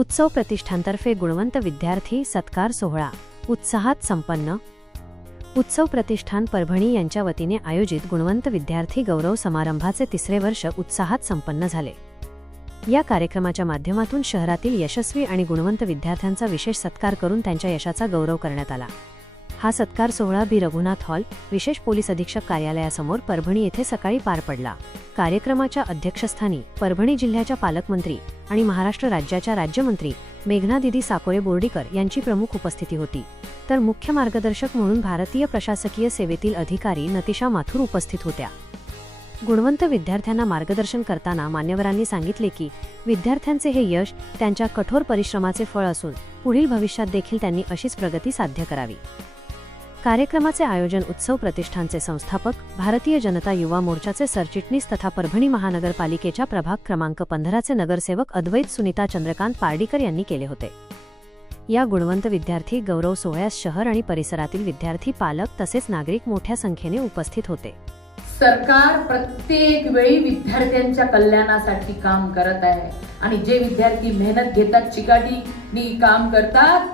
उत्सव प्रतिष्ठानतर्फे गुणवंत विद्यार्थी सत्कार सोहळा उत्साहात संपन्न। उत्सव प्रतिष्ठान परभणी यांच्या वतीने आयोजित गुणवंत विद्यार्थी गौरव समारंभाचे 3रे वर्ष उत्साहात संपन्न झाले। या कार्यक्रमाच्या माध्यमातून शहरातील यशस्वी आणि गुणवंत विद्यार्थ्यांचा विशेष सत्कार करून त्यांच्या यशाचा गौरव करण्यात आला। हा सत्कार सोहळा बी रघुनाथ हॉल, विशेष पोलीस अधीक्षक कार्यालयासमोर परभणी येथे सकाळी पार पडला। कार्यक्रमाच्या अध्यक्षस्थानी परभणी जिल्ह्याच्या पालकमंत्री आणि महाराष्ट्र राज्याच्या राज्यमंत्री मेघना दीदी साकोरे बोर्डीकर यांची प्रमुख उपस्थिती होती, तर मुख्य मार्गदर्शक म्हणून भारतीय प्रशासकीय सेवेतील अधिकारी नतिशा माथुर उपस्थित होत्या। गुणवंत विद्यार्थ्यांना मार्गदर्शन करताना मान्यवरांनी सांगितले की विद्यार्थ्यांचे हे यश त्यांच्या कठोर परिश्रमाचे फळ असून पुढील भविष्यात देखील त्यांनी अशीच प्रगती साध्य करावी। कार्यक्रमाचे आयोजन उत्सव प्रतिष्ठानचे संस्थापक, भारतीय जनता युवा मोर्चाचे सरचिटणीस तथा परभणी महानगरपालिकेच्या प्रभाग क्रमांक 15 चे नगरसेवक अद्वैत सुनीता चंद्रकांत पार्डीकर यांनी केले होते। या गुणवंत विद्यार्थी गौरव सोहळ्यास शहर आणि परिसरातील विद्यार्थी, पालक तसेच नागरिक मोठ्या संख्येने उपस्थित होते। सरकार प्रत्येक वेळी विद्यार्थ्यांच्या कल्याणासाठी काम करत आहे आणि जे विद्यार्थी मेहनत घेतात, चिकाटीने काम करतात,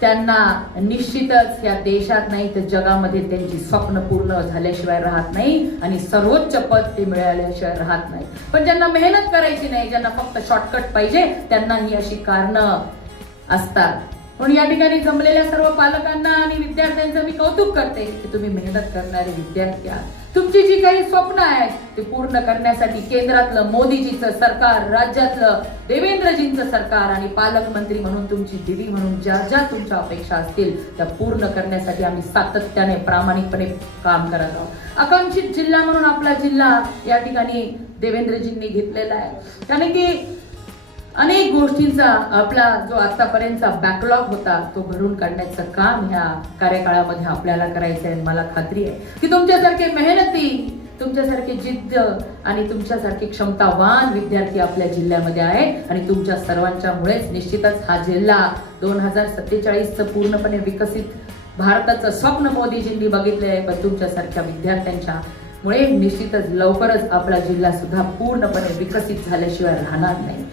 त्यांना निश्चितच या देशात नाही तर जगामध्ये त्यांची स्वप्न पूर्ण झाल्याशिवाय राहत नाही आणि सर्वोच्च पद ते मिळाल्याशिवाय राहत नाही। पण ज्यांना मेहनत करायची नाही, ज्यांना फक्त शॉर्टकट पाहिजे, त्यांना ही अशी कारणं असतात। पण या ठिकाणी जमलेल्या सर्व पालकांना आणि विद्यार्थ्यांचं मी कौतुक करते की तुम्ही मेहनत करणारे विद्यार्थी आहात। तुमची जी काही स्वप्न आहेत ते पूर्ण करण्यासाठी केंद्रातलं मोदीजीचं सरकार, राज्यातलं देवेंद्रजींचं सरकार आणि पालकमंत्री म्हणून तुमची दिदी म्हणून ज्या ज्या तुमच्या अपेक्षा असतील त्या पूर्ण करण्यासाठी आम्ही सातत्याने प्रामाणिकपणे काम करत आहोत। आकांक्षित जिल्हा म्हणून आपला जिल्हा या ठिकाणी देवेंद्रजींनी घेतलेला आहे, कारण की अनेक गोष्टींचा आपला जो आतापर्यंतचा बॅकलॉग होता तो भरून काढण्याचं काम ह्या कार्यकाळामध्ये आपल्याला करायचं आहे। मला खात्री आहे की तुमच्यासारखे मेहनती, तुमच्यासारखे जिद्द आणि तुमच्यासारखे क्षमतावान विद्यार्थी आपल्या जिल्ह्यामध्ये आहेत आणि तुमच्या सर्वांच्यामुळेच निश्चितच हा जिल्हा 2047चं पूर्णपणे विकसित भारताचं स्वप्न मोदीजींनी बघितले आहे। पण तुमच्यासारख्या विद्यार्थ्यांच्या मुळे निश्चितच लवकरच आपला जिल्हा सुद्धा पूर्णपणे विकसित झाल्याशिवाय राहणार नाही।